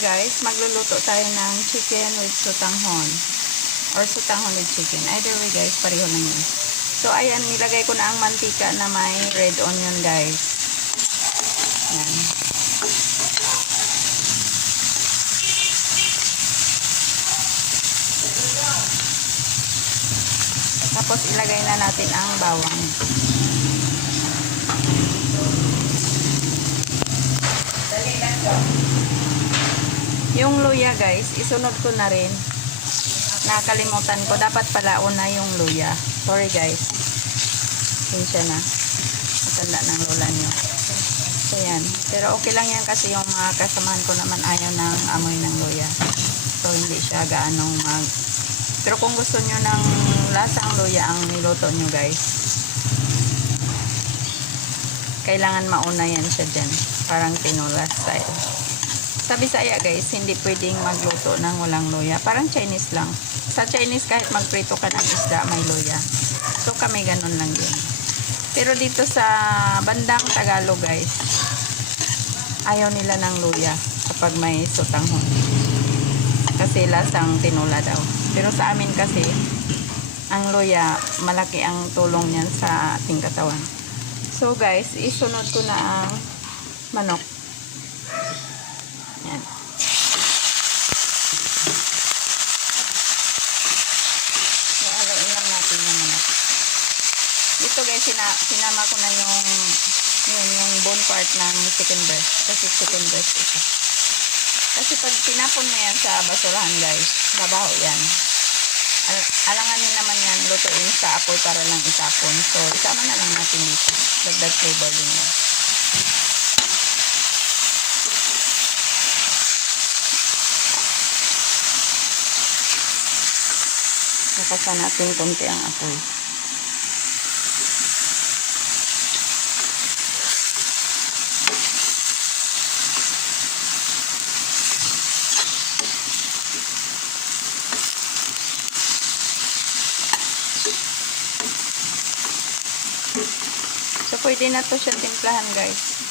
guys, magluluto tayo ng chicken with sotanghon or sotanghon with chicken. Either way guys, pareho lang yun. So ayan, nilagay ko na ang mantika na may red onion guys. Ayan. Tapos ilagay na natin ang bawang. Yung luya guys, isunod ko na rin. Nakalimutan ko. Dapat pala una yung luya. Sorry guys. Pinsya na. Matanda ng lola nyo. So yan. Pero okay lang yan kasi yung mga kasamahan ko naman ayaw ng amoy ng luya. So hindi siya gaanong mag... Pero kung gusto nyo ng lasang luya ang niluto nyo guys, kailangan mauna yan siya dyan. Parang tinola style. Sa Bisaya guys, hindi pwedeng magluto ng walang luya. Parang Chinese lang. Sa Chinese kahit magprito ka ng isda, may luya. So kami ganun lang din. Pero dito sa bandang Tagalog guys, ayaw nila ng luya kapag may sotanghon. Kasi lasang tinola daw. Pero sa amin kasi, ang luya, malaki ang tulong niyan sa ating katawan. So guys, isunod ko na ang manok. Yan. Haluin lang natin yung manok. Dito guys, sinama ko na yung bone part ng chicken breast. Kasi chicken breast ito. Kasi pag tinapon mo yan sa basurahan guys, babaho yan. Alanganin naman yan, lutuin sa apoy para lang itapon. So, isama na lang natin dito. Dagdag flavor din yan. Nakasan natin konti ang apoy. So, pwede na to siya timplahan guys.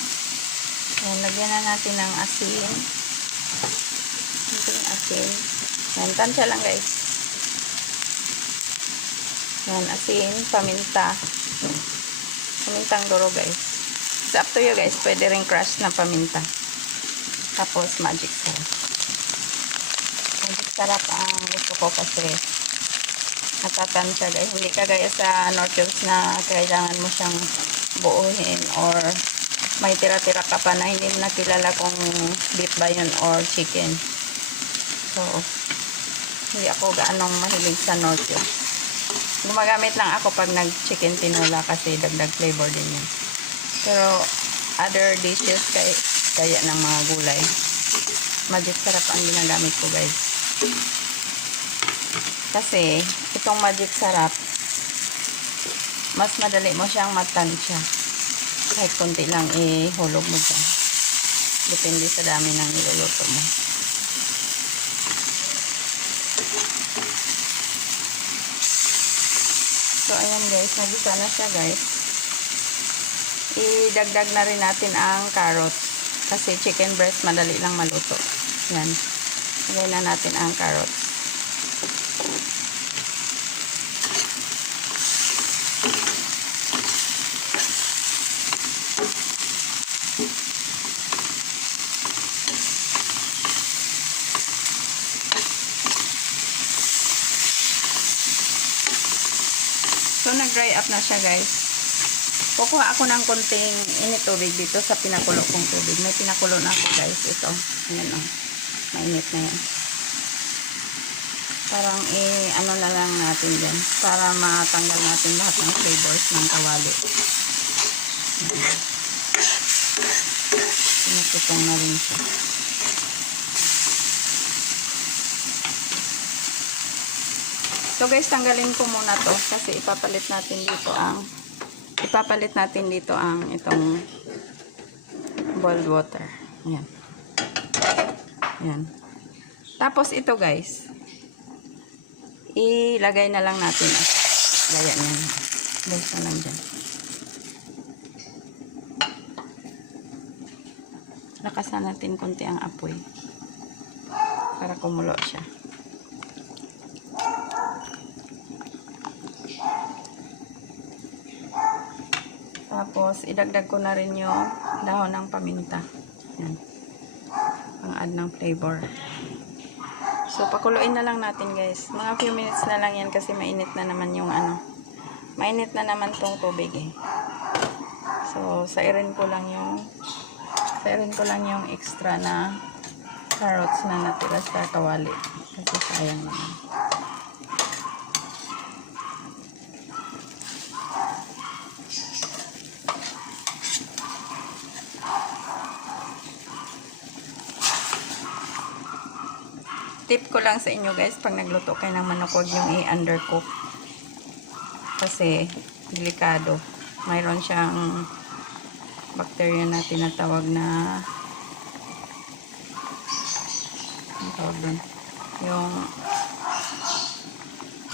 Ayan, lagyan na natin ng asin. Ito yung asin. Ayan, tansya lang guys. Ayan, asin, paminta. Pamintang duro guys. It's up to you guys. Pwede rin crush na paminta. Tapos, magic sarap. Magic sarap ang gusto ko kasi natatansya guys. Hindi kagaya sa Northfields na kailangan mo siyang buuhin or may tira-tira ka pa na hindi mo nakilala kung beef ba yun or chicken. So, hindi ako gaanong mahilig sa Northfields. Gumagamit lang ako pag nag-chicken tinola kasi dagdag flavor din yan. Pero, other dishes kaya ng mga gulay. Magic sarap ang ginagamit ko guys. Kasi, itong magic sarap, mas madali mo siyang matansya. Kahit konti lang ihulog mo dyan. Depende sa dami ng niluluto mo. So, ayan guys. Nagisa na siya guys. Idagdag na rin natin ang carrots. Kasi chicken breast, madali lang maluto. Yan. Lagay na natin ang carrots. So, nag-dry up na siya guys. Kukuha ako ng konting init tubig dito sa pinakulo kong tubig. May pinakulo na ako guys. Ito. Ayan o. Mainit na yan. Parang ano na lang natin dyan. Para matanggal natin lahat ng flavors ng kawali. Pinatutong na rin siya. So guys, tanggalin ko muna to kasi ipapalit natin dito ang itong boiled water. Ayan. Ayan. Tapos ito guys, ilagay na lang natin. Gaya niyan. Basta lang dyan. Lakasan natin konti ang apoy. para kumulo siya. Tapos, idagdag ko na rin yung dahon ng paminta. Yan. Pang-add ng flavor. So, pakuluin na lang natin guys. Mga few minutes na lang yan kasi mainit na naman yung ano. Mainit na naman tong tubig eh. So, sairin ko lang yung extra na carrots na natira sa kawali. Kasi sayang naman. Tip ko lang sa inyo guys, pag nagluto kayo ng manok, huwag yung i-undercook. Kasi, delikado. Mayroon siyang bacteria na tinatawag na ang tawag doon? Yung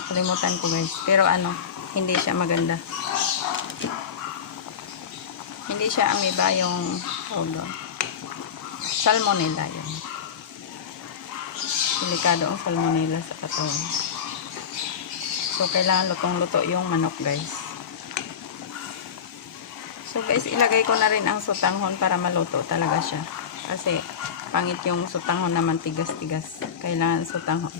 kalimutan ko guys. Pero ano, hindi siya maganda. Hindi siya amoeba yung tawag doon. Salmonella yun. Delikado ang salmonella sa katawan. So, kailangan lutong-luto yung manok, guys. So, guys, ilagay ko na rin ang sutanghon para maluto talaga siya. Kasi, pangit yung sutanghon naman tigas-tigas. Kailangan sutanghon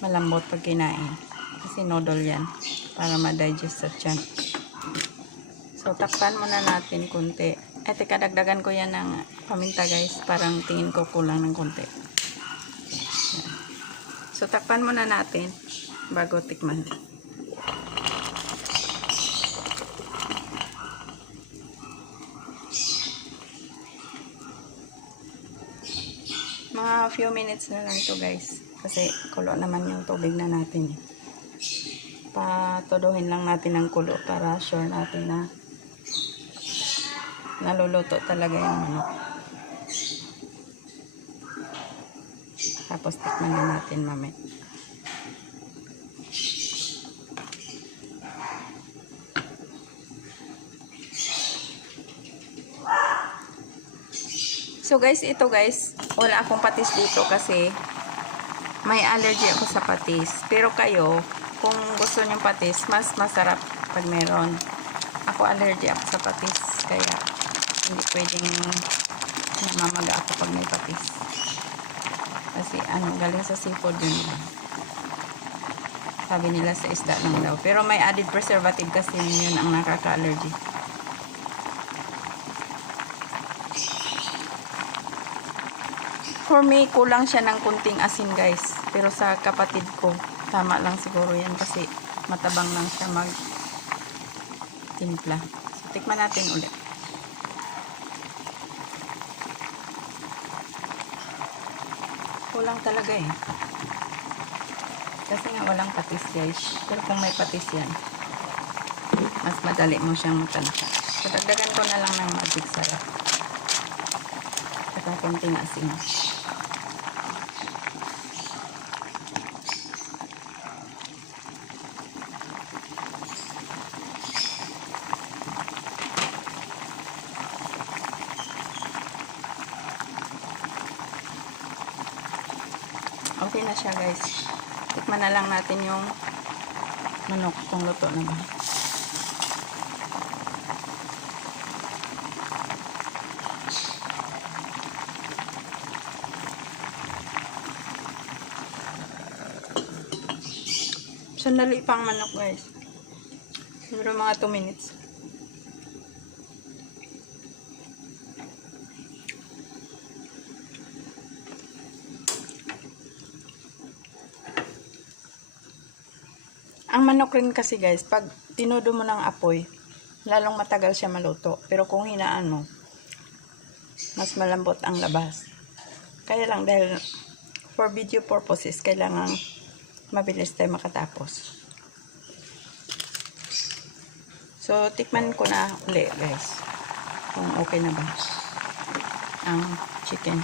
malambot pag kinain. Kasi noodle yan. Para ma-digest sa tiyan. So, takpan muna natin kunti. Teka, dagdagan ko yan ng paminta, guys. Parang tingin ko kulang ng kunti. So, takpan muna natin bago tikman. Mga few minutes na lang to guys. Kasi kulo naman yung tubig na natin. Patuduhin lang natin ang kulo para sure natin na naluluto talaga yung manok. Tapos tikman na natin mamaya. So guys, ito guys, wala akong patis dito kasi may allergy ako sa patis. Pero kayo, kung gusto nyo patis, mas masarap pag meron. Ako allergy ako sa patis, kaya hindi pwedeng namamaga ako pag may patis. Kasi ano, galing sa seafood yun. Sabi nila sa isda lang daw. Pero may added preservative kasi yun ang nakaka-allergy. For me, kulang siya ng kunting asin guys. Pero sa kapatid ko, tama lang siguro yan kasi matabang lang siya mag-timpla. So, tikman natin ulit. Kulang talaga eh. Kasi nga walang patis guys. Pero kung may patis yan, mas madali mo siyang matansya. So, dagdagan ko na lang ng magic sarap. Saka konting asin. Okay na siya guys. Tikman na lang natin yung manok kung luto na ba. Sandali pang manok guys. Siguro mga 2 minutes. Ang manok rin kasi guys, pag tinudo mo ng apoy, lalong matagal siya maluto. Pero kung hinaan mo, mas malambot ang labas. Kaya lang dahil for video purposes, kailangan mabilis tayo makatapos. So, tikman ko na uli guys. Kung okay na ba ang chicken.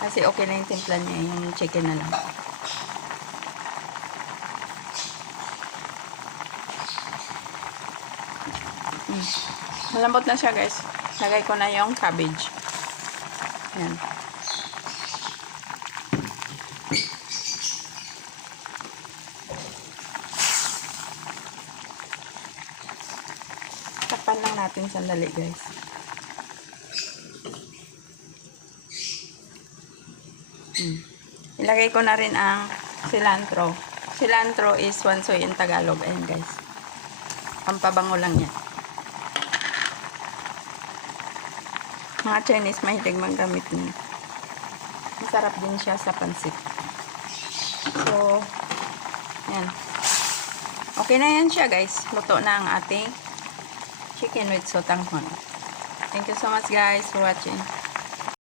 Kasi okay na yung timpla niya, yung chicken na lang. Malambot na siya guys. Lagay ko na yung cabbage. Yan. Takpan lang natin sandali, guys. Ilagay ko na rin ang cilantro. Cilantro is wansoy in Tagalog. Ayan, guys. Pampabango lang yan. Mga Chinese mahilig maggamit niya. Masarap din siya sa pansit. So, yan. Okay na yan siya, guys. Luto na ang ating chicken with sotanghon. Thank you so much, guys, for watching.